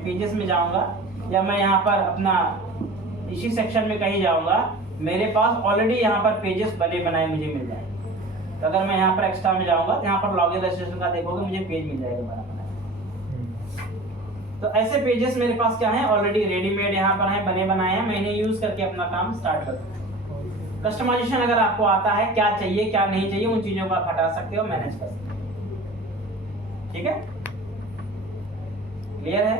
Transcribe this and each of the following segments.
Pages में जाऊंगा या मैं यहाँ पर अपना इसी सेक्शन में कहीं जाऊंगा, मेरे पास ऑलरेडी यहाँ पर पेजेस बने बनाए मुझे मिल जाएंगे। तो अगर मैं यहाँ पर एक्स्ट्रा में जाऊंगा तो यहाँ पर लॉगिन रजिस्ट्रेशन का देखोगे मुझे पेज मिल जाएगा बना बनाया। तो ऐसे पेजेस मेरे पास क्या है, ऑलरेडी रेडीमेड यहाँ पर है, बने बनाए हैं, मैं इन्हें यूज करके अपना काम स्टार्ट कर सकता हूँ। कस्टमाइजेशन अगर आपको आता है, क्या चाहिए क्या नहीं चाहिए, उन चीजों को आप हटा सकते हो, मैनेज कर सकते हो। ठीक है, क्लियर है?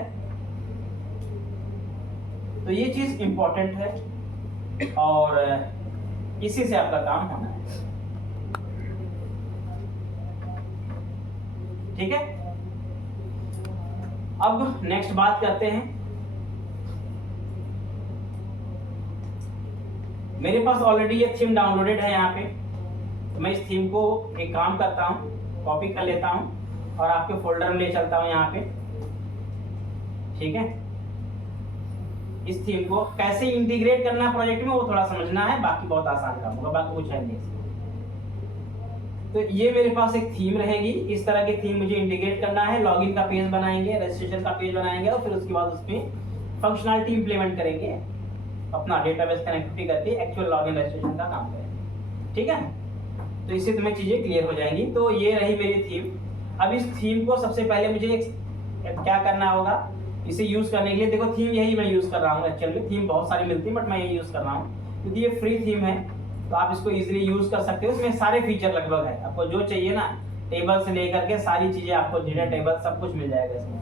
तो ये चीज इंपॉर्टेंट है और इसी से आपका काम होना है। ठीक है, अब नेक्स्ट बात करते हैं। मेरे पास ऑलरेडी ये थीम डाउनलोडेड है यहाँ पे, तो मैं इस थीम को एक काम करता हूँ, कॉपी कर लेता हूँ और आपके फोल्डर में ले चलता हूँ यहाँ पे। ठीक है, इस थीम को कैसे इंटीग्रेट करना है प्रोजेक्ट में वो थोड़ा समझना है, बाकी बहुत आसान काम होगा, बाकी कुछ है नहीं। तो ये मेरे पास एक थीम रहेगी, इस तरह की थीम मुझे इंटीग्रेट करना है। लॉगिन का पेज बनाएंगे, रजिस्ट्रेशन का पेज बनाएंगे और फिर उसके बाद उसमें फंक्शनलिटी इंप्लीमेंट करेंगे, अपना डेटाबेस कनेक्टिविटी करके एक्चुअल लॉगिन रजिस्ट्रेशन का काम करेंगे। ठीक है, तो इससे तुम्हें चीजें क्लियर हो जाएंगी। तो ये रही मेरी थीम। अब इस थीम को सबसे पहले मुझे क्या करना होगा, इसे यूज करने के लिए, देखो थीम यही मैं यूज कर रहा हूँ। एक्चुअल में थीम बहुत सारी मिलती है बट मैं यही यूज कर रहा हूँ क्योंकि ये फ्री थीम है, तो आप इसको इजीली यूज कर सकते हो। इसमें सारे फीचर लगभग है, आपको जो चाहिए ना, टेबल से लेकर के सारी चीजें, आपको डेटा टेबल सब कुछ मिल जाएगा इसमें,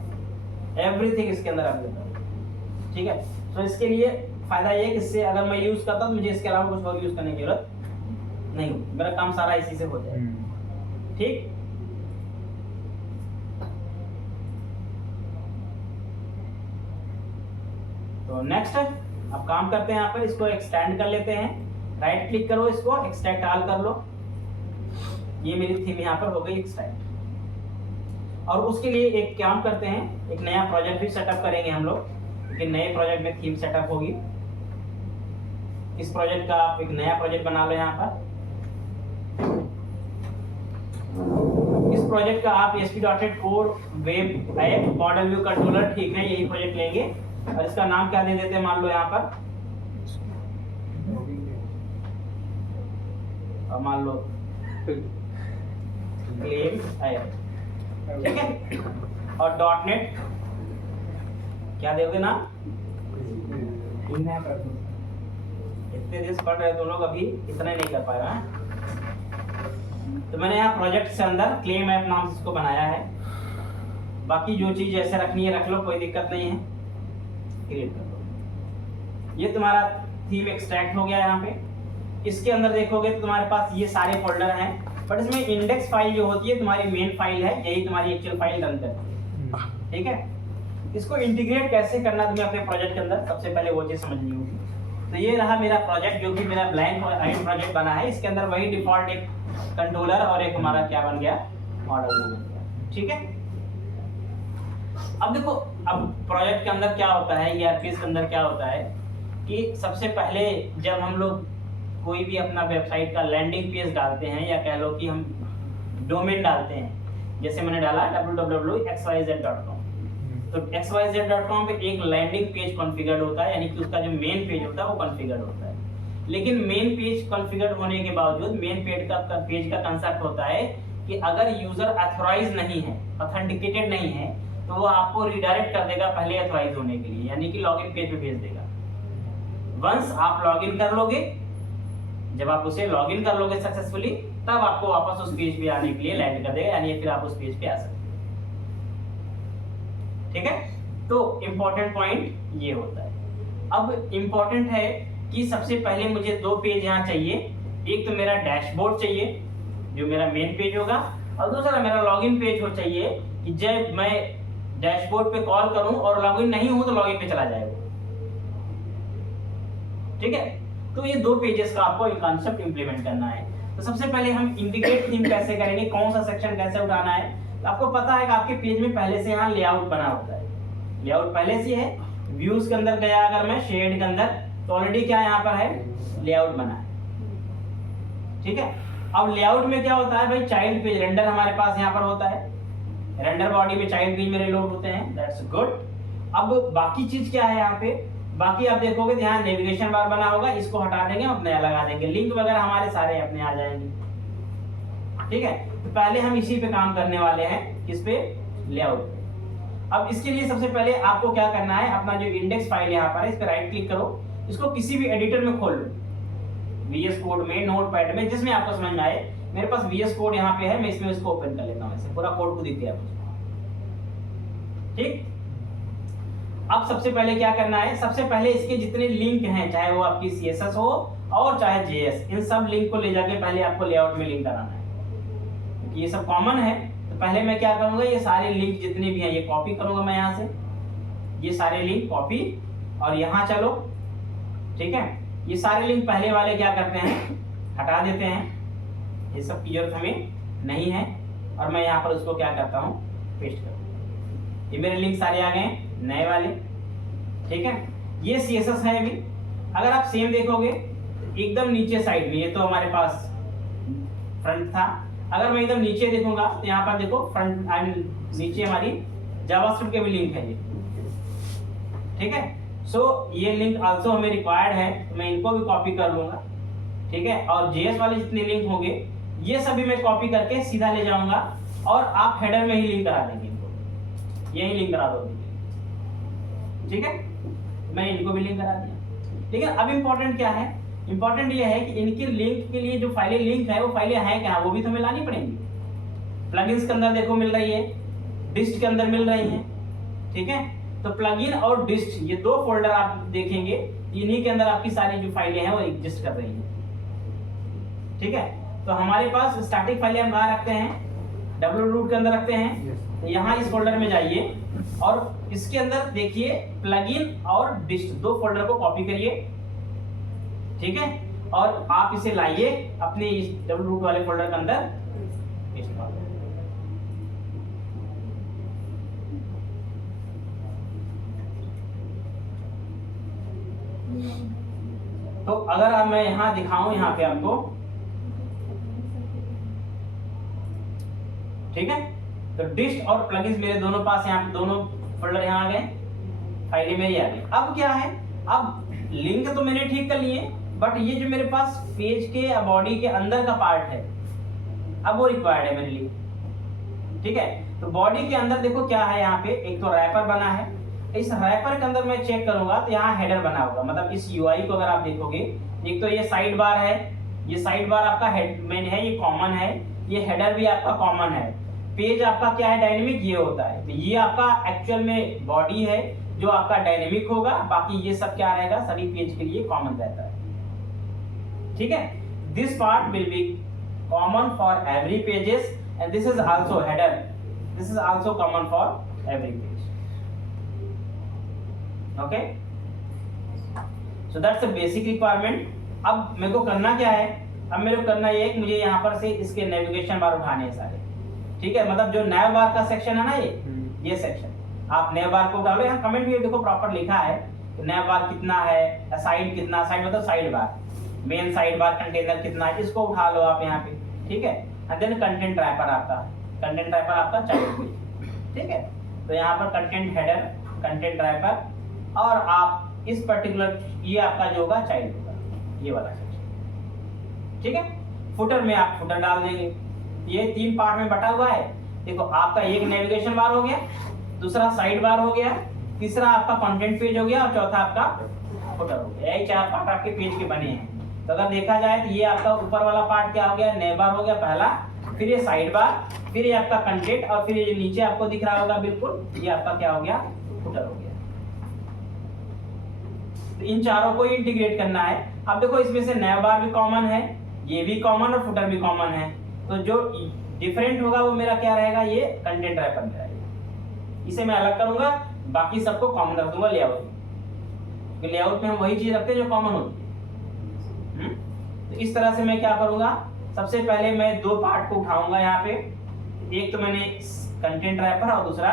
एवरीथिंग इसके अंदर अवेलेबल है। ठीक है, तो इसके लिए फायदा ये है कि इससे अगर मैं यूज करता हूँ मुझे इसके अलावा कुछ और यूज करने की जरूरत नहीं, मेरा काम सारा इसी से हो जाएगा। ठीक, तो नेक्स्ट अब काम करते हैं, यहाँ पर इसको एक्सटेंड कर लेते हैं। राइट क्लिक करो, इसको एक्सट्रैक्ट ऑल कर लो। ये मेरी थीम यहाँ पर हो गई एक्सट्रैक्ट। और उसके लिए एक काम करते हैं, एक नया प्रोजेक्ट भी सेटअप करेंगे हम लोग, क्योंकि नए प्रोजेक्ट में थीम सेटअप होगी। इस प्रोजेक्ट का आप एक नया प्रोजेक्ट बना लो यहाँ पर। इस प्रोजेक्ट का आप ASP.NET core web app model view controller, ठीक है, यही प्रोजेक्ट लेंगे और इसका नाम क्या दे देते हैं, मान लो यहाँ पर, और मान लो क्लेम ऐप, ठीक है। और .NET क्या दोगे नाम, इतने दिन पढ़ रहे तो लोग अभी इतना ही नहीं कर पाए हैं। तो मैंने यहाँ प्रोजेक्ट से अंदर क्लेम ऐप नाम से इसको बनाया है। बाकी जो चीज जैसे रखनी है रख लो, कोई दिक्कत नहीं है, क्रिएट कर लो। ये तुम्हारा थीम एक्सट्रैक्ट हो गया। यहाँ पे इसके अंदर देखोगे तो तुम्हारे पास ये सारे फोल्डर हैं, बट इसमें इंडेक्स फाइल जो होती है तुम्हारी मेन फाइल है, यही तुम्हारी एक्चुअल फाइल रन करती है। ठीक है, इसको इंटीग्रेट कैसे करना तुम्हें अपने प्रोजेक्ट के अंदर, सबसे पहले वो चीज समझनी होगी। तो ये रहा मेरा प्रोजेक्ट, जो कि मेरा ब्लैंक प्रोजेक्ट बना है। इसके अंदर वही डिफॉल्ट एक कंट्रोलर और एक हमारा क्या बन गया, मॉडल बन गया। ठीक है, अब देखो, अब प्रोजेक्ट के अंदर क्या होता है, ERP के अंदर क्या होता है कि सबसे पहले जब हम लोग कोई भी अपना वेबसाइट का लैंडिंग पेज डालते हैं, या कह लो कि हम डोमेन डालते हैं, जैसे मैंने डाला www.xyz.com, तो xyz.com पे एक लैंडिंग पेज कॉन्फ़िगर्ड होता है, यानी कि उसका जो मेन पेज होता है वो कॉन्फ़िगर्ड होता है। लेकिन मेन पेज कॉन्फ़िगर्ड होने के बावजूद मेन पेज का कंसेप्ट होता है कि अगर यूजर ऑथराइज नहीं है, ऑथेंटिकेटेड नहीं है, तो वो आपको रिडायरेक्ट कर देगा पहले ऑथराइज होने के लिए, यानी कि लॉगिन पेज पे भेज देगा। वंस आप लॉगिन कर लोगे, जब आप उसे लॉगिन कर लोगे सक्सेसफुली, तब आपको वापस उस पेज पे आने के लिए लैंड कर देगा, यानी फिर आप उस पेज पे आ सकते हैं। ठीक है, तो इंपॉर्टेंट पॉइंट ये होता है। अब इंपॉर्टेंट है कि सबसे पहले मुझे दो पेज यहाँ चाहिए, एक तो मेरा डैशबोर्ड चाहिए जो मेरा मेन पेज होगा, और दूसरा मेरा लॉगिन पेज हो चाहिए कि जब मैं डैशबोर्ड पे कॉल करूं और लॉगिन नहीं हूं तो लॉगिन पे चला जाएगा। ठीक है, तो ये दो पेजेस का आपको एक कॉन्सेप्ट इंप्लीमेंट करना है। तो सबसे पहले हम इंटीग्रेट थीम कैसे करेंगे, कौन सा सेक्शन कैसे उठाना है। तो आपको पता है कि आपके पेज में पहले से यहाँ लेआउट बना होता है, लेआउट पहले से है। व्यूज के अंदर गया अगर मैं, शेड के अंदर, तो ऑलरेडी क्या यहाँ पर है, लेआउट बना है। ठीक है, अब लेआउट में क्या होता है भाई, चाइल्ड पेज रेंडर हमारे पास यहाँ पर होता है, रेंडर बॉडी में चाइल्ड पेज मेरे लोड होते हैं, दैट्स गुड। अब बाकी चीज क्या है यहाँ पे, बाकी आप देखोगे यहाँ नेविगेशन बार बना होगा, इसको हटा देंगे, हम नया लगा देंगे, लिंक वगैरह हमारे सारे अपने आ जाएंगे। ठीक है, तो पहले हम इसी पे काम करने वाले हैं, किस पे, लेआउट। अब इसके लिए सबसे पहले आपको क्या करना है, अपना जो इंडेक्स फाइल यहाँ पर है, इस पे राइट क्लिक करो, इसको किसी भी एडिटर में खोल लो, VS कोड में, नोटपैड में, जिसमें आपको समझ में आए। मेरे पास VS कोड यहाँ पे है, मैं इसमें इसको ओपन कर लेता हूँ, ऐसे पूरा कोड को दिख गया मुझे। ठीक, अब सबसे पहले क्या करना है, सबसे पहले इसके जितने लिंक हैं, चाहे वो आपकी CSS हो और चाहे JS, इन सब लिंक को ले जाके पहले आपको लेआउट में लिंक कराना है, क्योंकि ये सब कॉमन है। तो पहले मैं क्या करूंगा, ये सारे लिंक जितने भी हैं ये कॉपी करूंगा मैं यहाँ से, ये सारे लिंक कॉपी, और यहाँ चलो, ठीक है, ये सारे लिंक पहले वाले क्या करते हैं, हटा देते हैं, ये सब की जरूरत हमें नहीं है, और मैं यहाँ पर उसको क्या करता हूँ, पेस्ट करता हूँ। ये मेरे लिंक सारे आ गए नए वाले। ठीक है, ये CSS है। अभी अगर आप सेम देखोगे तो एकदम नीचे साइड में, ये तो हमारे पास फ्रंट था, अगर मैं एकदम नीचे देखूंगा तो यहाँ पर देखो फ्रंट नीचे हमारी जावास्क्रिप्ट के भी लिंक है ये। ठीक है, सो ये लिंक आल्सो हमें रिक्वायर्ड है, तो मैं इनको भी कॉपी कर लूंगा। ठीक है, और JS वाले जितने लिंक होंगे ये सभी मैं कॉपी करके सीधा ले जाऊंगा, और आप हेडर में ही लिंक करा देंगे इनको, यही लिंक करा दोगे। ठीक है, मैंने इनको भी लिंक करा दिया। लेकिन अब इंपॉर्टेंट क्या है, इंपॉर्टेंट ये है कि इनके लिंक के लिए जो फाइलें लिंक है, वो फाइलें हैं क्या, वो भी तो हमें लानी पड़ेंगी। प्लगइन्स के अंदर देखो मिल रही है, डिस्ट के अंदर मिल रही है। ठीक है, तो प्लगइन और डिस्ट ये दो फोल्डर आप देखेंगे, इन्हीं के अंदर आपकी सारी जो फाइलें हैं वो एग्जिस्ट कर रही हैं। ठीक है, तो हमारे पास स्टैटिक फाइलें हम कहाँ रखते हैं, wroot के अंदर रखते हैं। तो यहाँ इस फोल्डर में जाइए और इसके अंदर देखिए प्लगइन और डिस्ट, दो फोल्डर को कॉपी करिए। ठीक है, और आप इसे लाइए अपने इस wroot वाले फोल्डर के अंदर, तो अगर अब मैं यहाँ दिखाऊं यहाँ पे आपको, ठीक है, तो डिस्ट और प्लगइन्स मेरे दोनों पास, यहाँ पे दोनों फोल्डर यहाँ आ गए, फाइलें मेरी आ गई। अब क्या है, अब लिंक तो मैंने ठीक कर लिए, बट ये जो मेरे पास पेज के बॉडी के अंदर का पार्ट है, अब वो रिक्वायर्ड है मेरे लिए। ठीक है, तो बॉडी के अंदर देखो क्या है, यहाँ पे एक तो रैपर बना है, इस रैपर के अंदर मैं चेक करूंगा तो यहाँ हेडर बना होगा। मतलब इस UI को अगर आप देखोगे, एक तो ये साइड बार है, ये साइड बार आपका हेड मेन है, ये कॉमन है, ये हेडर भी आपका कॉमन है। पेज आपका क्या है, डायनेमिक ये होता है, तो ये आपका एक्चुअल में बॉडी है जो आपका डायनेमिक होगा, बाकी ये सब क्या रहेगा, सभी पेज के लिए कॉमन रहता है। ठीक है, this part will be common for every pages and this is also header, this is also common for every page. Okay, so that's a basic requirement. अब मेरे को करना क्या है, अब मेरे को करना ये है कि मुझे यहाँ पर से इसके नेविगेशन बार उठाने हैं सारे। ठीक है, मतलब जो नैव बार का सेक्शन है ना, ये सेक्शन आप नैव बार को डालो। यहाँ कमेंट भी देखो प्रॉपर लिखा है कि नैव बार कितना है, साइड कितना, साइड मतलब side bar, main side bar container कितना है, इसको उठा लो आप यहाँ पे। ठीक है, एंड देन कंटेंट रैपर आपका, कंटेंट रैपर आपका चाइल्ड पेज। ठीक है, तो यहाँ पर कंटेंट हेडर, कंटेंट रैपर, और आप इस पर्टिकुलर ये आपका जो होगा चाइल्ड होगा, ये वाला सेक्शन। ठीक है, फुटर में आप फुटर डाल देंगे। ये तीन पार्ट में बटा हुआ है। देखो आपका एक नेविगेशन बार हो गया, दूसरा साइड बार हो गया, तीसरा आपका कंटेंट पेज हो गया, और चौथा आपका फुटर हो गया। यही चार पार्ट आपके पेज के बने हैं। तो अगर देखा जाए तो ये आपका ऊपर वाला पार्ट क्या हो गया, नेव बार हो गया पहला, फिर ये साइड बार, फिर ये आपका कंटेंट, और फिर ये नीचे आपको दिख रहा होगा बिल्कुल, ये आपका क्या हो गया, फुटर हो गया। तो इन चारों को इंटीग्रेट करना है। अब देखो इसमें से नैव बार भी कॉमन है, ये भी कॉमन, और फुटर भी कॉमन है। तो जो डिफरेंट होगा वो मेरा क्या रहेगा, ये कंटेंट रैपर में रहेगा। इसे मैं अलग करूंगा, बाकी सबको कॉमन रख दूंगा लेआउट में। लेआउट में हम वही चीज रखते हैं जो कॉमन होती है। तो इस तरह से मैं क्या करूंगा, सबसे पहले मैं दो पार्ट को उठाऊंगा यहाँ पे, एक तो मैंने कंटेंट रैपर और दूसरा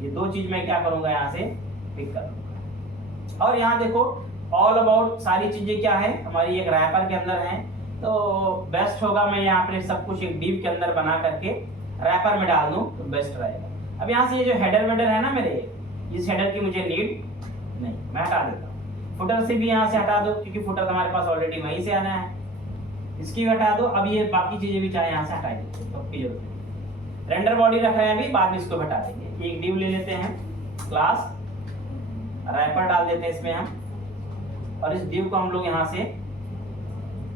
ये दो चीज मैं क्या करूंगा यहाँ से पिक कर लूंगा। और यहाँ देखो ऑल अबाउट सारी चीजें क्या है हमारी एक रैपर के अंदर है, तो बेस्ट होगा मैं यहाँ पे सब कुछ एक डिव के अंदर बना करके रैपर में डाल दूं तो बेस्ट रहेगा। अब यहाँ से ये जो हेडर वेडर है ना मेरे, इस हेडर की मुझे नीड नहीं, मैं हटा देता हूँ। फुटर से भी यहाँ से हटा दो क्योंकि फुटर हमारे पास ऑलरेडी वहीं से आना है, इसकी भी हटा दो। अब ये बाकी चीजें भी चाहे यहाँ से हटा देते तो की जरूरत नहीं। रेंडर बॉडी रख रहे हैं अभी, बाद में इसको हटा देंगे। एक डिव ले लेते हैं क्लास, रैपर डाल देते हैं इसमें हम, और इस डिव को हम लोग यहाँ से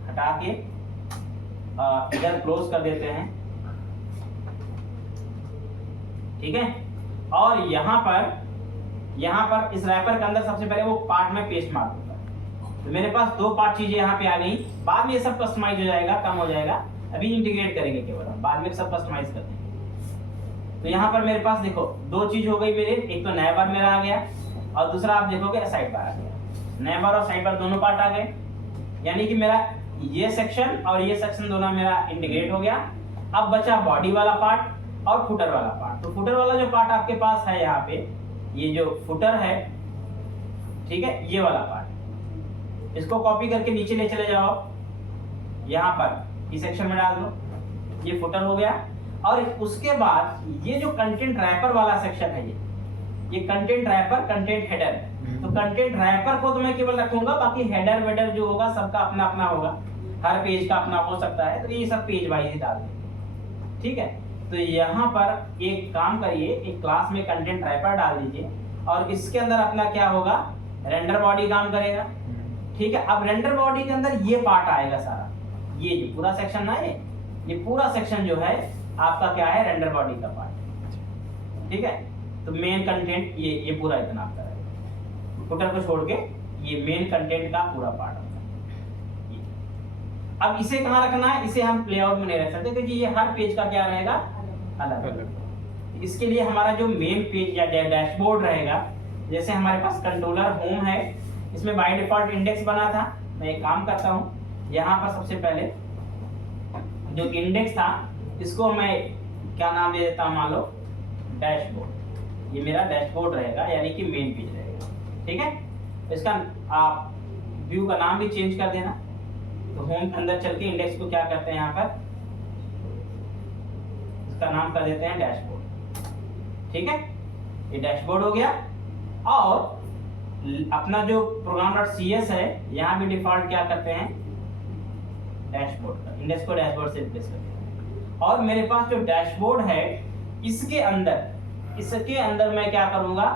हटा के इधर क्लोज कर देते हैं, ठीक है। और यहाँ पर इस रैपर के अंदर सबसे पहले वो पार्ट में पेस्ट मार दूंगा। तो मेरे पास 2 पार्ट चीजें यहाँ पे आ गई। बाद में ये सब कस्टमाइज हो जाएगा, कम हो जाएगा, अभी इंटीग्रेट करेंगे केवल, बाद में सब कस्टमाइज कर देंगे। तो यहाँ पर मेरे पास देखो 2 चीज हो गई मेरे, एक तो नया बार मेरा आ गया और दूसरा आप देखोगे साइड बार आ गया। नया बार और साइड बार दोनों पार्ट आ गए, यानी कि मेरा ये सेक्शन और ये सेक्शन दोनों मेरा इंटीग्रेट हो गया। अब बचा बॉडी वाला पार्ट और फुटर वाला पार्ट। तो फुटर वाला जो पार्ट आपके पास है यहाँ पे, ये जो फुटर है, ठीक है, ये वाला पार्ट, इसको कॉपी करके नीचे ले चले जाओ, यहाँ पर इस सेक्शन में डाल दो, ये फुटर हो गया। और उसके बाद ये जो कंटेंट रैपर वाला सेक्शन है, ये कंटेंट रैपर, कंटेंट हेडर, तो कंटेंट रैपर को तो मैं केवल रखूंगा, बाकी हेडर वेडर जो होगा सबका अपना अपना होगा, हर पेज का अपना हो सकता है, तो ये सब पेज वाइज ही डाल देंगे, ठीक है। तो यहाँ पर एक काम करिए, एक क्लास में कंटेंट रैपर डाल दीजिए और इसके अंदर अपना क्या होगा, रेंडर बॉडी काम करेगा, ठीक है। अब रेंडर बॉडी के अंदर ये पार्ट आएगा सारा, ये जो पूरा सेक्शन ना, ये पूरा सेक्शन जो है आपका क्या है, रेंडर बॉडी का पार्ट, ठीक है। तो मेन कंटेंट ये पूरा इतना आपका रहेगा, फुटर को छोड़ के ये मेन कंटेंट का पूरा पार्ट होता है। अब इसे कहाँ रखना है, इसे हम लेआउट में नहीं रख सकते क्योंकि ये हर पेज का क्या रहेगा, अलग अलग। इसके लिए हमारा जो मेन पेज या डैशबोर्ड रहेगा, जैसे हमारे पास कंट्रोलर होम है, इसमें बाय डिफॉल्ट इंडेक्स बना था। मैं एक काम करता हूँ, यहाँ पर सबसे पहले जो इंडेक्स था इसको मैं क्या नाम दे देता हूँ, मान लो डैशबोर्ड। ये मेरा डैशबोर्ड रहेगा, यानी कि मेन पेज रहेगा, ठीक है। इसका आप व्यू का नाम भी चेंज कर देना। तो होम के अंदर चल के इंडेक्स को क्या करते हैं, यहाँ पर इसका नाम कर देते हैं डैशबोर्ड, ठीक है। ये डैशबोर्ड हो गया। और अपना जो program.cs है, यहाँ भी डिफॉल्ट क्या करते हैं, डैशबोर्ड का, इंडेक्स को डैशबोर्ड से रिप्लेस कर देते हैं। और मेरे पास जो डैशबोर्ड है, इसके अंदर मैं क्या करूंगा,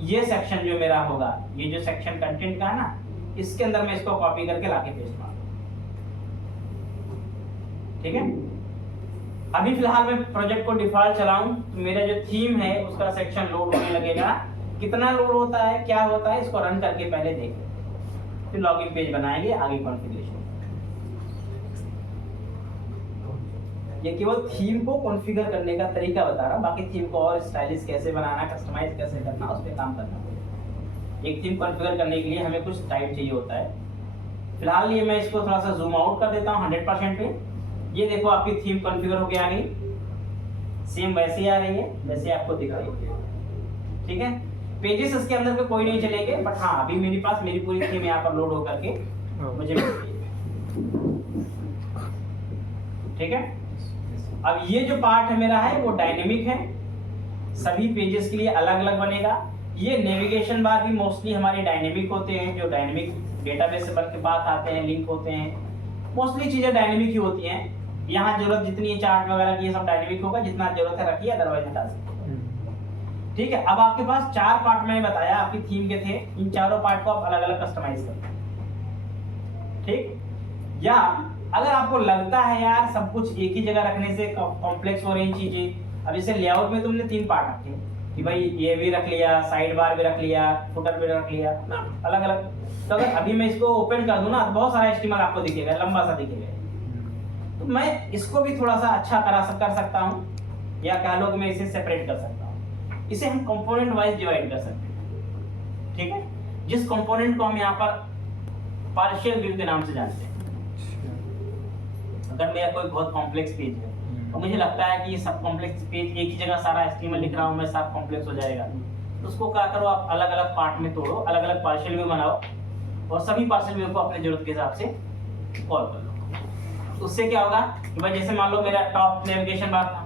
ये सेक्शन जो मेरा होगा, ये जो सेक्शन कंटेंट का है ना, इसके अंदर मैं इसको कॉपी करके लाके पेस्ट मारूंगा, ठीक है। अभी फिलहाल मैं प्रोजेक्ट को डिफॉल्ट चलाऊं तो मेरा जो थीम है उसका सेक्शन लोड होने लगेगा। कितना लोड होता है, क्या होता है, इसको रन करके पहले देख लेते हैं, फिर लॉगिन पेज बनाएंगे, आगे कॉन्फ़िगरेशन। ये केवल थीम को कॉन्फ़िगर करने का तरीका बता रहा, बाकी थीम को और स्टाइलिश कैसे बनाना, कस्टमाइज कैसे करना, उस पर काम करना पड़ेगा। एक थीम कॉन्फ़िगर करने के लिए हमें कुछ टाइम चाहिए होता है। फिलहाल ये मैं इसको थोड़ा सा जूम आउट कर देता हूँ 100% पे। ये देखो आपकी थीम कॉन्फ़िगर होके आ गई, सेम वैसे ही आ रही है जैसे आपको दिख रही है, ठीक है। पेजेस इसके अंदर पे कोई नहीं चलेंगे, बट हाँ अभी मेरे पास मेरी पूरी थीम यहाँ पर लोड होकर के मुझे मिल गई है, ठीक है। अब ये जो पार्ट है मेरा है वो डायनेमिक है, सभी पेजेस के लिए अलग अलग बनेगा। ये नेविगेशन बार भी मोस्टली हमारे डायनेमिक होते हैं, जो डायनेमिक डेटाबेस से बन के बात आते हैं, लिंक होते हैं, मोस्टली चीजें डायनेमिक ही होती हैं। यहाँ जरूरत जितनी है चार्ट वगैरह की, ये सब डायनेमिक होगा, जितना जरूरत है रखिए, अदरवाइज हटा सकते हैं, ठीक है। अब आपके पास 4 पार्ट मैंने बताया आपकी थीम के थे, इन चारों पार्ट को आप अलग अलग कस्टमाइज करते हैं, ठीक। या अगर आपको लगता है यार सब कुछ एक ही जगह रखने से कॉम्प्लेक्स हो रही चीजें, अब जैसे लेआउट में तुमने 3 पार्ट रखे कि भाई ये भी रख लिया, साइड बार भी रख लिया, फुटर भी रख लिया ना, अलग अलग। तो अगर अभी मैं इसको ओपन कर दूं ना, तो बहुत सारा HTML आपको दिखेगा, लंबा सा दिखेगा। तो मैं इसको भी थोड़ा सा अच्छा कर सकता हूँ, या कह लो कि मैं इसे सेपरेट कर सकता हूँ। इसे हम कंपोनेंट वाइज डिवाइड कर सकते हैं, ठीक है। जिस कंपोनेंट को हम यहाँ पर पार्शियल व्यू के नाम से जानते हैं। अगर मेरा कोई बहुत कॉम्प्लेक्स पेज है और मुझे लगता है कि ये सब कॉम्प्लेक्स पेज एक ही जगह सारा HTML लिख रहा हूँ मैं, सब कॉम्प्लेक्स हो जाएगा, तो उसको क्या करो, आप अलग अलग पार्ट में तोड़ो, अलग अलग पार्शियल व्यू बनाओ और सभी पार्शियल व्यू को अपने जरूरत के हिसाब से कॉल कर लो। तो उससे क्या होगा कि भाई जैसे मान लो मेरा टॉप नेविगेशन बार था,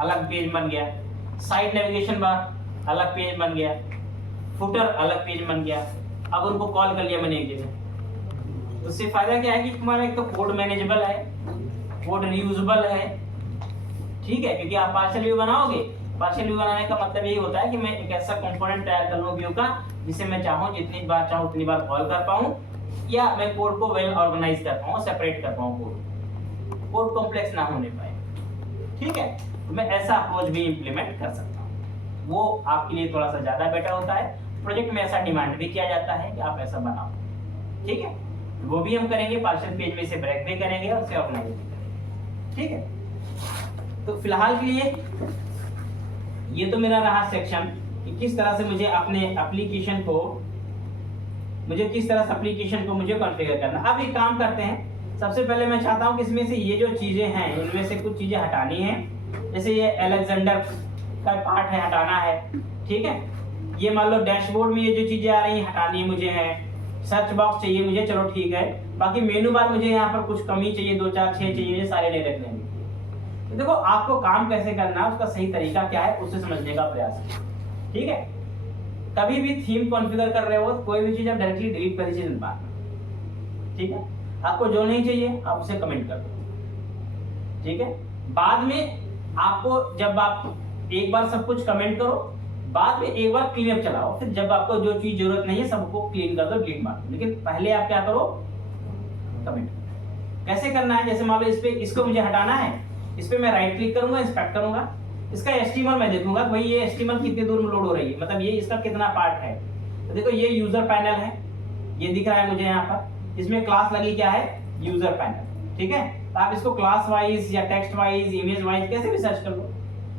अलग पेज बन गया, साइड नेविगेशन बार अलग पेज बन गया, फुटर अलग पेज बन गया। अब उनको कॉल कर लिया मैंने एक जगह, तो उससे फायदा क्या है कि तुम्हारा एक तो कोड मैनेजेबल है, कोड रीयूजेबल है, ठीक है, क्योंकि आप पार्शियल व्यू बनाओगे। पार्शियल व्यू बनाने का मतलब यही होता है कि मैं एक ऐसा कंपोनेंट तैयार कर लूं व्यू का जिसे मैं चाहूं जितनी बार चाहूं उतनी बार कॉल कर पाऊं, या मैं कोड को वेल ऑर्गेनाइज कर पाऊं, सेपरेट कर पाऊं, कोड कॉम्प्लेक्स ना होने पाए, ठीक है। तो मैं ऐसा अप्रोच भी इंप्लीमेंट कर सकता हूं, वो आपके लिए थोड़ा सा ज्यादा बेटर होता है। प्रोजेक्ट में ऐसा डिमांड भी किया जाता है कि आप ऐसा बनाओ, ठीक है। वो भी हम करेंगे, पार्शियल पेज में से ब्रेक भी करेंगे और उसे ऑर्गेनाइज भी करेंगे, ठीक है। तो फिलहाल के लिए ये तो मेरा रहा सेक्शन कि किस तरह से मुझे अपने एप्लीकेशन को मुझे कॉन्फ़िगर करना। अब एक काम करते हैं, सबसे पहले मैं चाहता हूं कि इसमें से ये जो चीजें हैं इनमें से कुछ चीजें हटानी है। जैसे ये अलेक्जेंडर का पार्ट है, हटाना है, ठीक है। ये मान लो डैशबोर्ड में ये जो चीजें आ रही हैं हटानी है मुझे, है सर्च बॉक्स चाहिए मुझे, चलो ठीक है। बाकी मेनू बार मुझे यहाँ पर कुछ कमी चाहिए, 2 4 6 चाहिए, ये सारे नहीं रखने हैं। तो देखो आपको काम कैसे करना है, उसका सही तरीका क्या है, उसे समझने का प्रयास है, ठीक है। कभी भी थीम कॉन्फ़िगर कर रहे हो, कोई भी चीज आप डायरेक्टली डिलीट कर दीजिए बाद में, ठीक है। आपको जो नहीं चाहिए आप उसे कमेंट कर दो, ठीक है। बाद में आपको जब आप एक बार सब कुछ कमेंट करो, बाद में एक बार क्लीन अप चलाओ, फिर जब आपको जो चीज जरूरत नहीं है सबको क्लीन कर दो, डिलीट मार दो। लेकिन पहले आप क्या करो, कमेंट। कैसे करना है, जैसे मान लो इस पे इसको मुझे हटाना है, इस पे मैं राइट क्लिक करूंगा, इंस्पेक्ट करूंगा, इसका एचटीएमएल मैं देखूंगा भाई ये एचटीएमएल कितनी दूर में लोड हो रही है, मतलब ये इसका कितना पार्ट है। तो देखो ये यूजर पैनल है, ये दिख रहा है मुझे यहाँ पर, इसमें क्लास लगी क्या है, यूजर पैनल, ठीक है। तो आप इसको क्लास वाइज या टेक्स्ट वाइज, इमेज वाइज कैसे भी सर्च कर लो।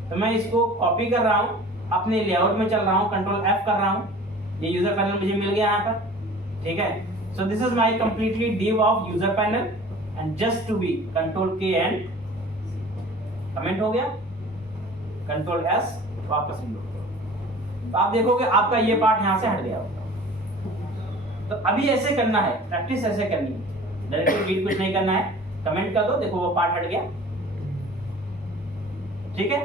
तो मैं इसको कॉपी कर रहा हूँ, अपने लेआउट में चल रहा हूँ, कंट्रोल F कर रहा हूँ, ये यूजर पैनल मुझे मिल गया यहाँ पर, ठीक है। So this is my completely div of user panel and just to be control K and comment हो गया, कंट्रोल S वापस लोड। तो आप देखोगे आपका ये पार्ट यहाँ से हट गया होगा। तो अभी ऐसे करना है, प्रैक्टिस ऐसे करनी है, डायरेक्टली डिलीट कुछ नहीं करना है, कमेंट कर दो, देखो वो पार्ट हट गया, ठीक है।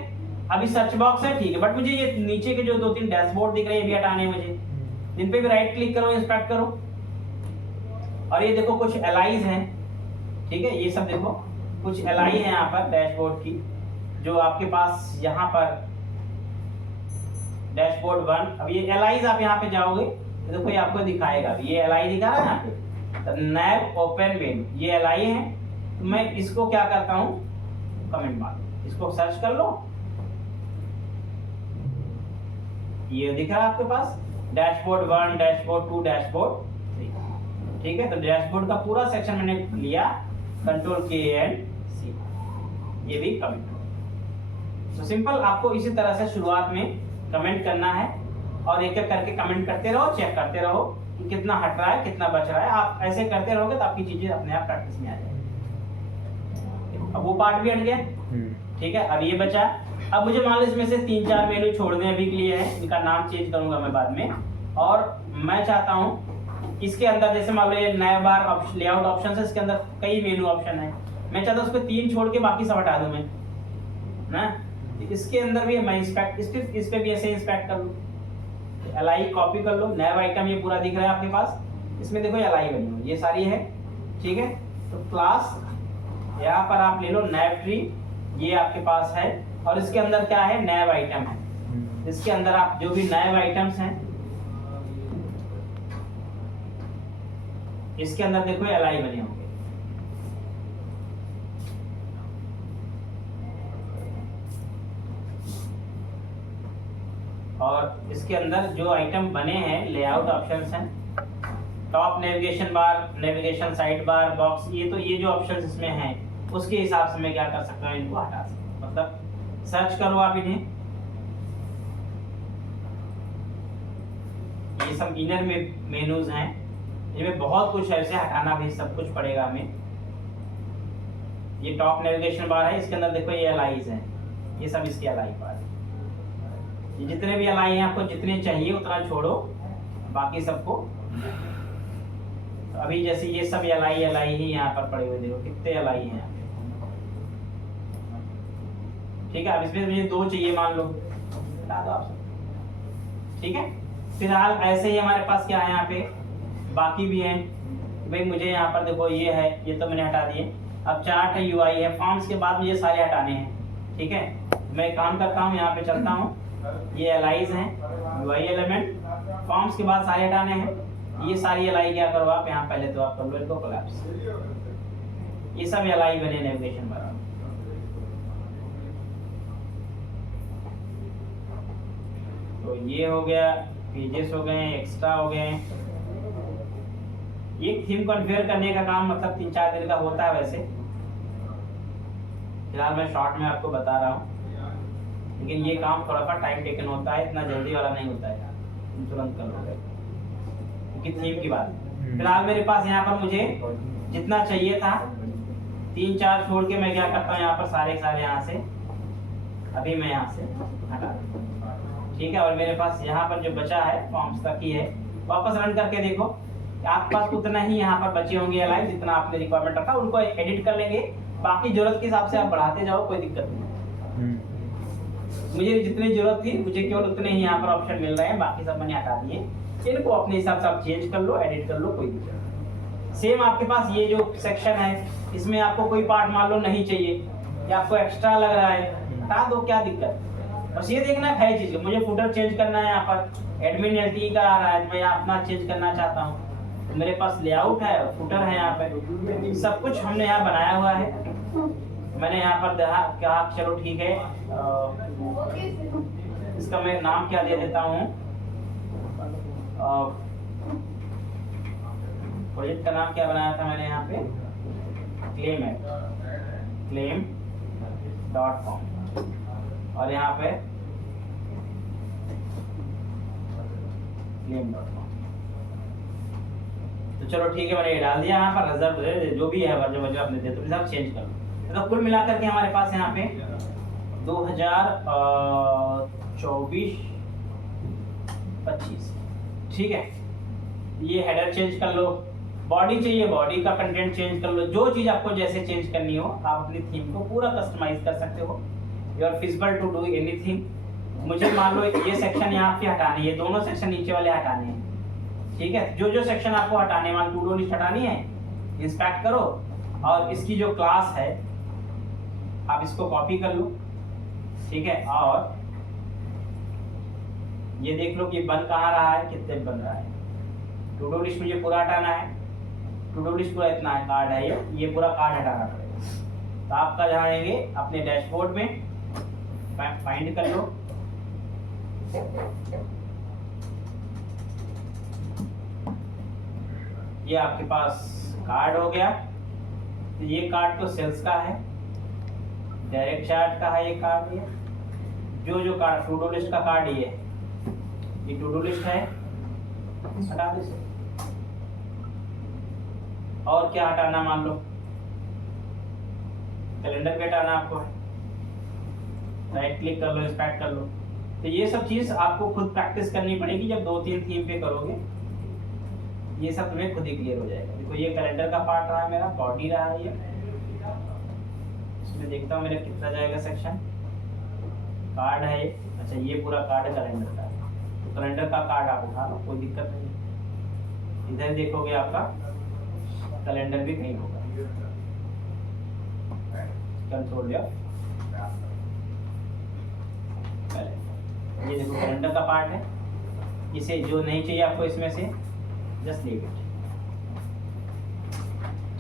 अभी सर्च बॉक्स है, ठीक है, बट मुझे ये नीचे के जो 2-3 डैशबोर्ड दिख रहे हैं ये भी हटाने हैं मुझे, इन पे भी राइट क्लिक करो, इंस्पेक्ट करो, और ये देखो कुछ एलाइज हैं, ठीक है। ये सब देखो कुछ एलाई है यहाँ पर डैशबोर्ड की, जो आपके पास यहाँ पर डैशबोर्ड 1। अब ये एलाइज आप यहाँ पे जाओगे तो देखो ये आपको दिखाएगा, ये एलाई दिखा रहा है यहाँ पे, नैब ओपन मेन, ये एलाई है। तो मैं इसको क्या करता हूँ, कमेंट मार, इसको सर्च कर लो, ये दिख रहा है आपके पास डैशबोर्ड 1, डैशबोर्ड 2, डैशबोर्ड 3, ठीक है। तो डैशबोर्ड का पूरा सेक्शन मैंने लिया, कंट्रोल K एंड C, ये भी कमेंट। तो सिंपल आपको इसी तरह से शुरुआत में कमेंट करना है और एक एक करके कमेंट करते रहो, चेक करते रहो कि कितना हट रहा है, कितना बच रहा है। आप ऐसे करते रहोगे तो आपकी चीजें अपने आप प्रैक्टिस में आ जाएगी। अब वो पार्ट भी हट गया, ठीक है। अब ये बचा, अब मुझे मान लो इसमें से 3-4 मेनू छोड़ने अभी के लिए है, इनका नाम चेंज करूंगा मैं बाद में। और मैं चाहता हूँ इसके अंदर जैसे मान लो ये नया बार लेआउट ऑप्शन है, इसके अंदर कई मेनू ऑप्शन है, मैं चाहता हूँ उसको 3 छोड़ के बाकी सब हटा दूं मैं ना। इसके अंदर भी मैं इंस्पेक्ट, इस पे भी ऐसे इंस्पेक्ट कर लूं, एलआई कॉपी कर लो, नया आइटम ये पूरा दिख रहा है आपके पास, इसमें देखो एलआई बनी हुई ये सारी है, ठीक है। तो क्लास यहाँ पर आप ले लो, नैब ट्री ये आपके पास है, और इसके अंदर क्या है, नैब आइटम है। इसके अंदर आप जो भी नैब आइटम्स हैं इसके अंदर देखो एलआई बने होंगे, और इसके अंदर जो आइटम बने हैं लेआउट ऑप्शंस हैं, top navigation bar, navigation side bar, box, ये जो ऑप्शंस इसमें हैं उसके हिसाब से मैं क्या कर सकता हूँ, इनको हटा सकता हूँ। मतलब सर्च करो आप इन्हें, ये सब इनर में मेनूज हैं, इनमें बहुत कुछ है, इसे हटाना भी सब कुछ पड़ेगा हमें। ये टॉप नेविगेशन बार है, इसके अंदर देखो ये एलाइज हैं, ये सब इसके एलाई बार, ये जितने भी एलाई हैं आपको जितने चाहिए उतना छोड़ो, बाकी सबको। तो अभी जैसे ये सब एलाई ही यहाँ पर पड़े हुए, देखो कितने एलाई हैं, ठीक है। अब इसमें मुझे 2 चाहिए मान लो, बता दो आप सब, ठीक है। फिलहाल ऐसे ही हमारे पास क्या है यहाँ पे, बाकी भी हैं भाई। मुझे यहाँ पर देखो ये है, ये तो मैंने हटा दिए। अब चार्ट है, यूआई है, फॉर्म्स के बाद मुझे सारे हटाने हैं, ठीक है। मैं काम करता हूँ, यहाँ पे चलता हूँ, ये एलाइज हैं, यूआई एलिमेंट, फॉर्म्स के बाद सारे हटाने हैं। ये सारी एलाई क्या करो आप यहाँ, पहले तो आप कर लो इनको कोलैप्स, ये सब एलाई बने नेविगेशन पर। तो ये हो गया, पेजेस हो गए, एक्स्ट्रा हो गए। ये थीम कॉन्फ़िगर करने का काम मतलब 3-4 दिन का होता है वैसे, फिलहाल मैं शॉर्ट में आपको बता रहा हूँ, लेकिन ये काम थोड़ा सा टाइम टेकन होता है, इतना जल्दी वाला नहीं होता है यार, तुरंत कर लोगे क्योंकि थीम की बात। फिलहाल मेरे पास यहाँ पर मुझे जितना चाहिए था 3-4 छोड़ के मैं क्या करता हूँ यहाँ पर सारे यहाँ से अभी मैं यहाँ से हटा, ठीक है। और मेरे पास यहाँ पर जो बचा है फॉर्म्स तक ही है, वापस रन करके देखो आपके पास उतना ही यहाँ पर बचे होंगे अलाइन जितना आपने रिक्वायरमेंट रखा, उनको एडिट कर लेंगे, बाकी जरूरत के हिसाब से आप बढ़ाते जाओ, कोई दिक्कत नहीं। मुझे जितनी जरूरत थी मुझे केवल उतने ही यहाँ पर ऑप्शन मिल रहे हैं, बाकी सब मैंने हटा दिए। इनको अपने हिसाब से आप चेंज कर लो, एडिट कर लो, कोई दिक्कत नहीं। सेम आपके पास ये जो सेक्शन है इसमें आपको कोई पार्ट मान लो नहीं चाहिए या आपको एक्स्ट्रा लग रहा है, हटा दो, क्या दिक्कत। बस ये देखना है चीज, मुझे फुटर चेंज करना है, यहाँ पर एडमिन एलटी का आ रहा है, मैं अपना चेंज करना चाहता हूँ, तो मेरे पास लेआउट है, फुटर है, यहाँ पे सब कुछ हमने यहाँ बनाया हुआ है। मैंने यहाँ पर कहा चलो ठीक है, इसका मैं नाम क्या दे देता हूँ, प्रोजेक्ट का नाम क्या बनाया था मैंने यहाँ पे, claim.com, और यहाँ पे claim.com। तो चलो ठीक है, मैंने ये डाल दिया यहाँ पर, रिजर्व जो भी है वजह अपने दे, तो सब चेंज कर लो। तो कुल मिलाकर के हमारे पास यहाँ पे 2024-25, ठीक है। ये हेडर चेंज कर लो, बॉडी चाहिए बॉडी का कंटेंट चेंज कर लो, जो चीज आपको जैसे चेंज करनी हो आप अपनी थीम को पूरा कस्टमाइज कर सकते हो। You are feasible to do anything. मुझे मान लो ये सेक्शन यहाँ पे हटानी है, दोनों सेक्शन नीचे वाले हटाने हैं, ठीक है। जो सेक्शन आपको हटाने, मान टू डू लिस्ट हटानी है, इंस्पेक्ट करो और इसकी जो क्लास है आप इसको कॉपी कर लो, ठीक है। और ये देख लो कि बन कहाँ रहा है, कितने बन रहा है। टू डू लिस्ट मुझे पूरा हटाना है, टू डू लिस्ट पूरा इतना है, कार्ड है ये पूरा कार्ड हटाना पड़ेगा। तो आपका जहाँ आएंगे अपने डैशबोर्ड में फाइंड कर लो, ये आपके पास कार्ड हो गया। तो ये कार्ड तो सेल्स का है, डायरेक्ट चार्ट का है ये कार्ड। ये जो कार्ड टू डू लिस्ट का कार्ड ये टू डू लिस्ट है, हटा दो। और क्या हटाना, मान लो कैलेंडर पे हटाना आपको है, राइट क्लिक कर लो, इंस्पेक्ट कर लो। तो ये सब चीज आपको खुद प्रैक्टिस करनी पड़ेगी, जब 2-3 थीम पे करोगे ये सब तुम्हें खुद ही क्लियर हो जाएगा। देखो ये कैलेंडर का पार्ट रहा है मेरा, बॉडी रहा है ये, इसमें देखता हूँ मेरा कितना जाएगा सेक्शन। कार्ड है ये, अच्छा ये पूरा कार्ड कैलेंडर का है, तो कैलेंडर का कार्ड आप उठा लो, कोई दिक्कत नहीं। इधर देखोगे आपका कैलेंडर भी नहीं होगा, कंट्रोल या ये देखो कैलेंडर का पार्ट है, इसे जो नहीं चाहिए आपको इसमें से जस्ट लीव इट,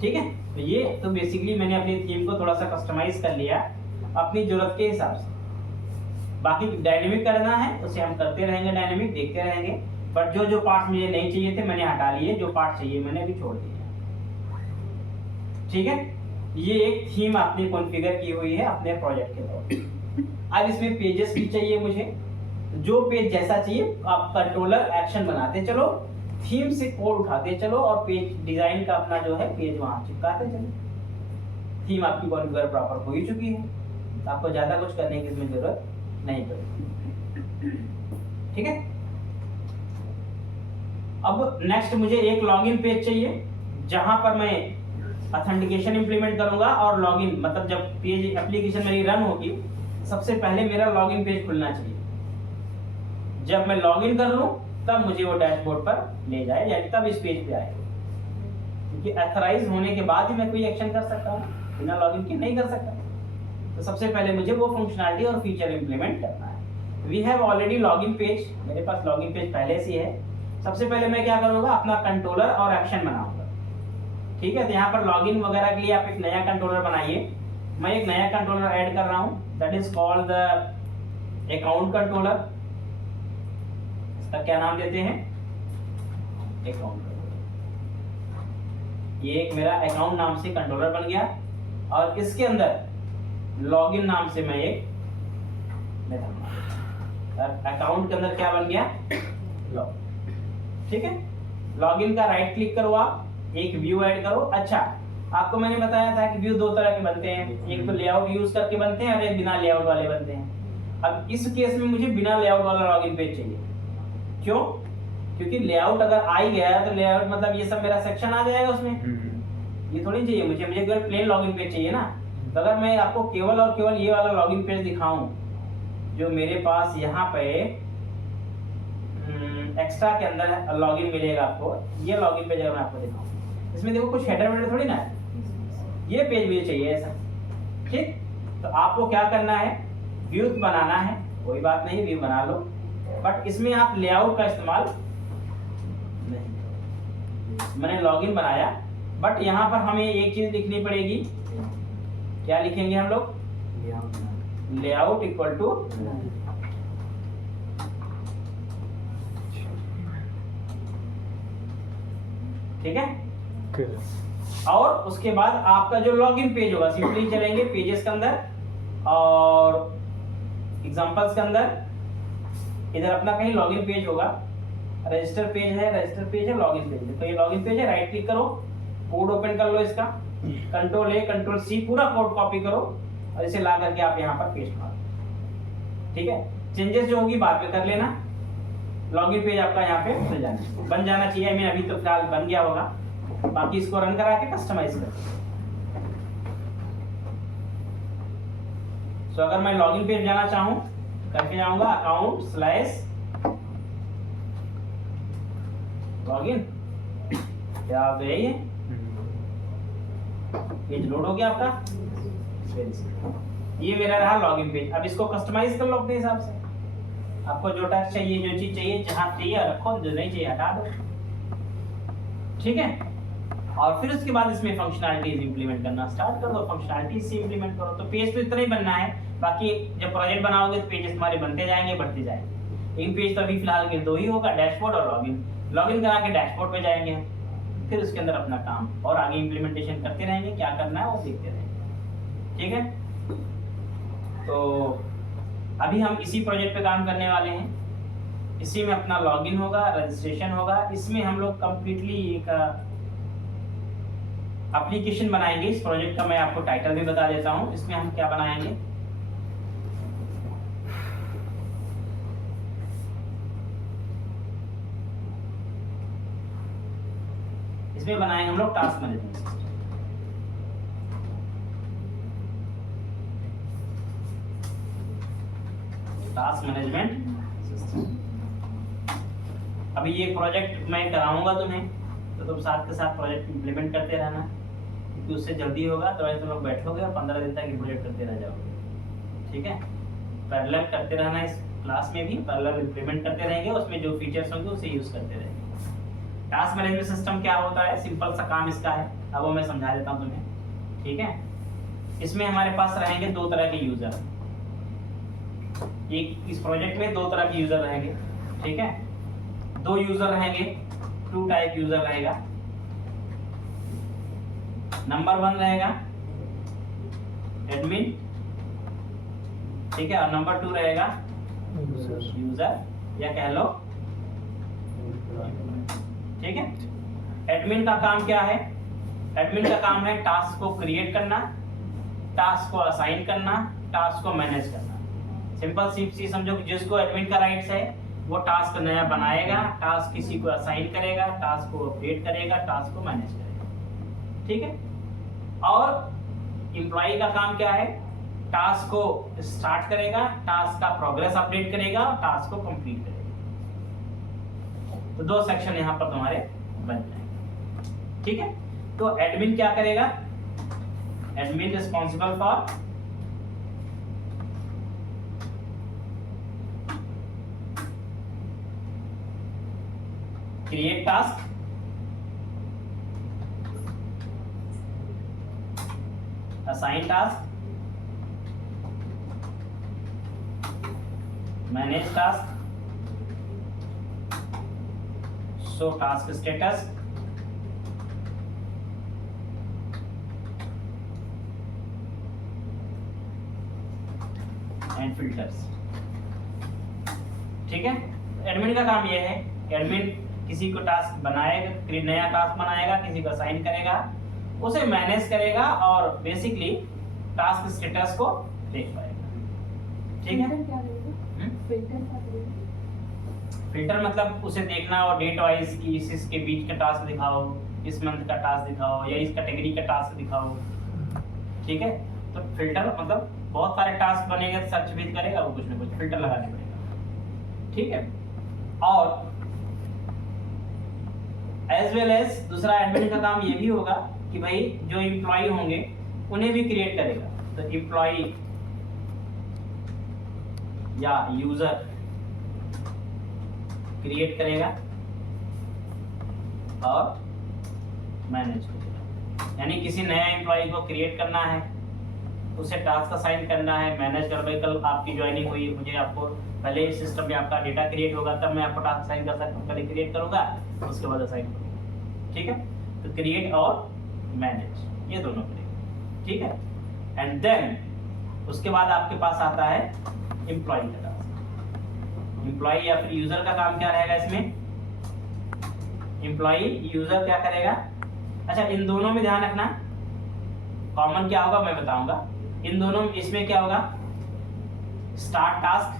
ठीक है। तो ये तो बेसिकली मैंने अपनी थीम को थोड़ा सा कस्टमाइज कर लिया अपनी जरूरत के हिसाब से। बाकी डायनेमिक करना है उसे हम करते रहेंगे, डायनेमिक देखते रहेंगे, बट जो पार्ट्स मुझे नहीं चाहिए थे मैंने हटा लिए, जो पार्ट चाहिए मैंने अभी छोड़ दिया, ठीक है। ये एक थीम आपने कॉन्फ़िगर की हुई है अपने प्रोजेक्ट के तौर। अब इसमें पेजेस भी चाहिए मुझे, जो पेज जैसा चाहिए आप कंट्रोलर एक्शन बनाते चलो, थीम से कोड उठाते चलो और पेज डिजाइन का अपना जो है पेज वहां चिपकाते चलो। थीम आपकी कॉन्फ़िगर प्रॉपर हो ही चुकी है, तो आपको ज्यादा कुछ करने की इसमें जरूरत नहीं पड़ेगी, ठीक है। अब नेक्स्ट मुझे एक लॉगिन पेज चाहिए, जहां पर मैं ऑथेंटिकेशन इंप्लीमेंट करूंगा और लॉगिन, मतलब जब पेज एप्लीकेशन मेरी रन होगी सबसे पहले मेरा लॉगिन पेज खुलना चाहिए, जब मैं लॉगिन कर लूं तब मुझे वो डैशबोर्ड पर ले जाए, यानी तब इस पेज पे आए, क्योंकि ऑथराइज होने के बाद ही मैं कोई एक्शन कर सकता हूँ, बिना लॉगिन के नहीं कर सकता। तो सबसे पहले मुझे वो फंक्शनैलिटी और फीचर इंप्लीमेंट करना है। We have already login page, मेरे पास लॉगिन पेज पहले से है। सबसे पहले मैं क्या करूँगा, अपना कंट्रोलर और एक्शन बनाऊंगा। ठीक है, तो यहाँ पर लॉगिन वगैरह के लिए आप एक नया कंट्रोलर बनाइए। मैं एक नया कंट्रोलर ऐड कर रहा हूँ, that is called the account controller. इसका क्या नाम देते हैं, अकाउंट कंट्रोलर। ये एक मेरा अकाउंट नाम से कंट्रोलर बन गया और इसके अंदर लॉगिन नाम से मैं एक मेथड बना देता हूं। अकाउंट के अंदर क्या बन गया, लॉगिन। ठीक है, लॉगिन का राइट क्लिक करो, आप एक व्यू ऐड करो। अच्छा, आपको मैंने बताया था कि व्यू दो तरह के बनते हैं, एक तो लेआउट यूज करके बनते हैं और एक बिना लेआउट वाले बनते हैं। अब इस केस में मुझे बिना लेआउट वाला लॉगिन पेज चाहिए। क्यों? क्योंकि लेआउट अगर आ ही गया तो लेआउट मतलब ये सब मेरा सेक्शन आ जाएगा उसमें, ये थोड़ी चाहिए मुझे केवल प्लेन लॉगिन पेज चाहिए ना। तो अगर मैं आपको केवल और केवल ये वाला लॉगिन पेज दिखाऊं जो मेरे पास यहाँ पे एक्स्ट्रा के अंदर लॉगिन मिलेगा आपको, ये लॉगिन पेज अगर मैं आपको दिखाऊं, इसमें देखो कुछ हेडर वेडर थोड़ी ना है, ये पेज मुझे चाहिए ऐसा। ठीक, तो आपको क्या करना है, व्यू बनाना है, कोई बात नहीं व्यू बना लो, बट इसमें आप लेआउट का इस्तेमाल नहीं। मैंने लॉगिन बनाया, बट यहाँ पर हमें एक चीज लिखनी पड़ेगी। क्या लिखेंगे हम लोग, लेआउट इक्वल टू ठीक है। और उसके बाद आपका जो लॉगिन पेज होगा, सिंपली चलेंगे पेजेस के अंदर और एग्जांपल्स के अंदर, इधर अपना कहीं लॉगिन पेज होगा, रजिस्टर पेज है, लॉगिन पेज है। तो ये लॉगिन पेज है, राइट क्लिक करो, कोड ओपन कर लो, इसका कंट्रोल ए कंट्रोल सी पूरा कोड कॉपी करो और इसे ला करके आप यहाँ पर पेस्ट मारो। ठीक है, चेंजेस जो होगी बाद में कर लेना। लॉगिन पेज आपका यहाँ पे बन जाना चाहिए। मैं अभी तो फिलहाल बन गया होगा, बाकी इसको रन करा के कस्टमाइज कर। तो अगर मैं लॉगिन पेज जाना चाहूँ करके जाऊंगा अकाउंट स्लैश लॉगिन, क्या आप गए, ये पेज लोड हो गया आपका। ये मेरा रहा लॉगिन पेज। अब इसको कस्टमाइज कर लो अपने हिसाब से, आपको जो टेक्स्ट चाहिए, जो चीज चाहिए, जहां चाहिए रखो, जो नहीं चाहिए हटा दो। ठीक है, और फिर उसके बाद इसमें फंक्शनैलिटीज इंप्लीमेंट करना स्टार्ट कर दो। फंक्शनैलिटीज से इंप्लीमेंट करो। तो पेज तो इतना ही बनना है, बाकी जब प्रोजेक्ट बनाओगे तो पेजेस तुम्हारे बनते जाएंगे, बढ़ते जाएंगे। एक पेज तो अभी फिलहाल के दो ही होगा, डैशबोर्ड और लॉगिन। लॉगिन करा के डैशबोर्ड पे जाएंगे, फिर उसके अंदर अपना काम और आगे इंप्लीमेंटेशन करते रहेंगे, क्या करना है वो देखते रहेंगे। ठीक है, तो अभी हम इसी प्रोजेक्ट पे काम करने वाले हैं। इसी में अपना लॉगिन होगा, रजिस्ट्रेशन होगा। इसमें हम लोग कंप्लीटली एक एप्लीकेशन बनाएंगे। इस प्रोजेक्ट का मैं आपको टाइटल भी बता देता हूं। इसमें हम क्या बनाएंगे, इसमें बनाएंगे हम लोग task management system. Task management system. अभी ये प्रोजेक्ट मैं कराऊंगा तुम्हें, तो तुम साथ के साथ प्रोजेक्ट इंप्लीमेंट करते रहना, क्योंकि उससे जल्दी होगा। तो तुम लोग बैठोगे और 15 दिन तक इंप्लीमेंट करते रह जाओगे। ठीक है, पैरेलल करते रहना, इस क्लास में भी पैरेलल इंप्लीमेंट करते रहेंगे, उसमें जो फीचर्स होंगे उसे यूज करते रहेंगे। टास्क मैनेजमेंट सिस्टम क्या होता है, सिंपल सा काम इसका है। अब वो मैं समझा देता हूँ तुम्हें। ठीक है, इसमें हमारे पास रहेंगे दो तरह के यूजर। एक इस प्रोजेक्ट में दो तरह के यूजर रहेंगे। ठीक है, दो यूजर रहेंगे, टू टाइप यूजर रहेगा। नंबर 1 रहेगा एडमिन, ठीक है, और नंबर 2 रहेगा यूजर या कह लो। ठीक है, एडमिन का काम क्या है, एडमिन का काम है टास्क को क्रिएट करना, टास्क को असाइन करना, टास्क को मैनेज करना। सिंपल सी समझो कि जिसको एडमिन का राइट्स है वो टास्क नया बनाएगा, टास्क किसी को असाइन करेगा, टास्क को अपडेट करेगा, टास्क को मैनेज करेगा। ठीक है, और एम्प्लॉय का काम क्या है, टास्क को स्टार्ट करेगा, टास्क का प्रोग्रेस अपडेट करेगा और टास्क को कंप्लीट करेगा। तो 2 सेक्शन यहाँ पर तुम्हारे बन जाएंगे। ठीक है, तो एडमिन क्या करेगा? Admin responsible for create task, assign task, manage task, show task status, and filters। ठीक है, एडमिन का काम यह है, एडमिन किसी को टास्क बनाएगा, नया टास्क बनाएगा, किसी को असाइन करेगा, उसे मैनेज करेगा और बेसिकली टास्क स्टेटस को देख पाएगा। ठीक है, फिल्टर मतलब उसे देखना और डेट वाइज की इसके बीच का टास्क दिखाओ, इस मंथ का टास्क दिखाओ या इस कैटेगरी का टास्क दिखाओ। ठीक है, तो फिल्टर मतलब बहुत सारे टास्क बनेंगे तो सर्च भी करेगा वो, कुछ ना कुछ फिल्टर लगाने पड़ेगा। ठीक है, और एज वेल एज दूसरा एडमिन का काम ये भी होगा कि भाई जो एम्प्लॉय होंगे उन्हें भी क्रिएट करेगा। तो एम्प्लॉय या यूजर क्रिएट करेगा और मैनेज करेगा। यानी किसी नया एम्प्लॉय को क्रिएट करना है, उसे टास्क असाइन करना है, मैनेज कर भाई कल आपकी ज्वाइनिंग हुई, मुझे आपको पहले इस सिस्टम में आपका डेटा क्रिएट होगा तब मैं आपको टास्क असाइन कर सकता हूँ, पहले क्रिएट करूंगा उसके बाद असाइन करूंगा। ठीक है, तो क्रिएट और मैनेज ये दोनों करेंगे। ठीक है, एंड देन उसके बाद आपके पास आता है एम्प्लॉय का टास्क। एम्प्लॉय या फिर यूजर का काम क्या रहेगा इसमें? एम्प्लॉय यूजर क्या करेगा? अच्छा, इन दोनों में ध्यान रखना, कॉमन क्या होगा मैं बताऊंगा। इन दोनों में इसमें क्या होगा? Start task,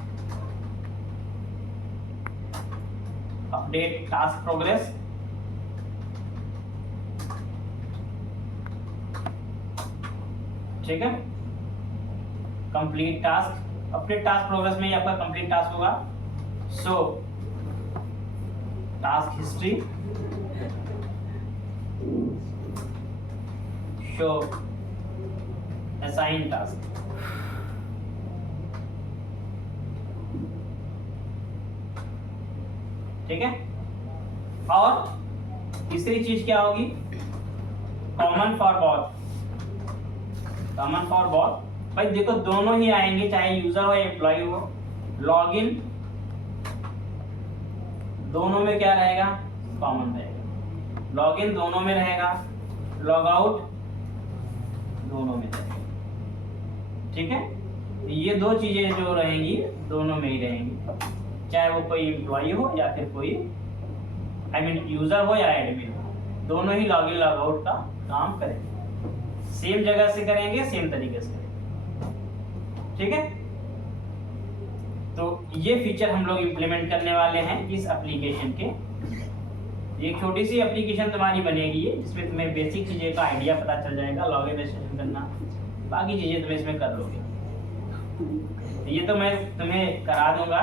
update task progress, ठीक है, complete task. Update task progress में ही आपका कंप्लीट टास्क होगा। सो task history, show assign task. ठीक है, और तीसरी चीज क्या होगी? Common for both. Common for both भाई देखो दोनों ही आएंगे, चाहे यूजर हो या एम्प्लॉय हो। लॉगिन दोनों में क्या रहेगा? कॉमन रहेगा। लॉगिन दोनों में रहेगा, लॉग आउट दोनों में रहेगा। ठीक है, ये दो चीजें जो रहेंगी दोनों में ही रहेंगी, चाहे वो कोई एम्प्लॉय हो या फिर कोई यूजर हो या एडमिन हो, दोनों ही लॉगिन लॉग आउट का काम करेंगे। सेम जगह से करेंगे, सेम तरीके से करेंगे। ठीक है, तो ये फीचर हम लोग इम्प्लीमेंट करने वाले हैं इस एप्लीकेशन के। एक छोटी सी एप्लीकेशन तुम्हारी बनेगी जिसमें तुम्हें बेसिक चीजें का आइडिया पता चल जाएगा, लॉगिन रजिस्ट्रेशन करना, बाकी चीजें तुम्हें इसमें कर लोगे। ये तो मैं तुम्हें करा दूंगा,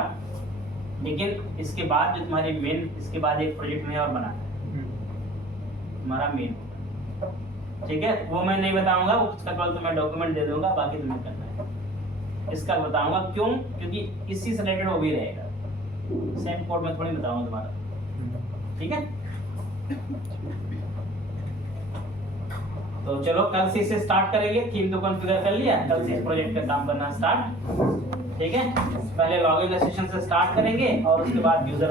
लेकिन इसके बाद जो तुम्हारी मेन, इसके बाद एक प्रोजेक्ट में और बनाना है तुम्हारा मेन। ठीक है, वो मैं नहीं बताऊंगा, उसका कल तो मैं डॉक्यूमेंट दे दूंगा, बाकी तुम्हें करना है। इसका बताऊंगा क्यों, क्योंकि इसी से रिलेटेड वो भी रहेगा, सेम कोड में थोड़ी बताऊंगा तुम्हारा। ठीक है, तो चलो कल से इसे स्टार्ट करेंगे। थीम तो कॉन्फ़िगर कर लिया, कल से इस प्रोजेक्ट पे काम करना स्टार्ट। ठीक है, पहले लॉगिन रजिस्ट्रेशन से स्टार्ट करेंगे और उसके बाद यूजर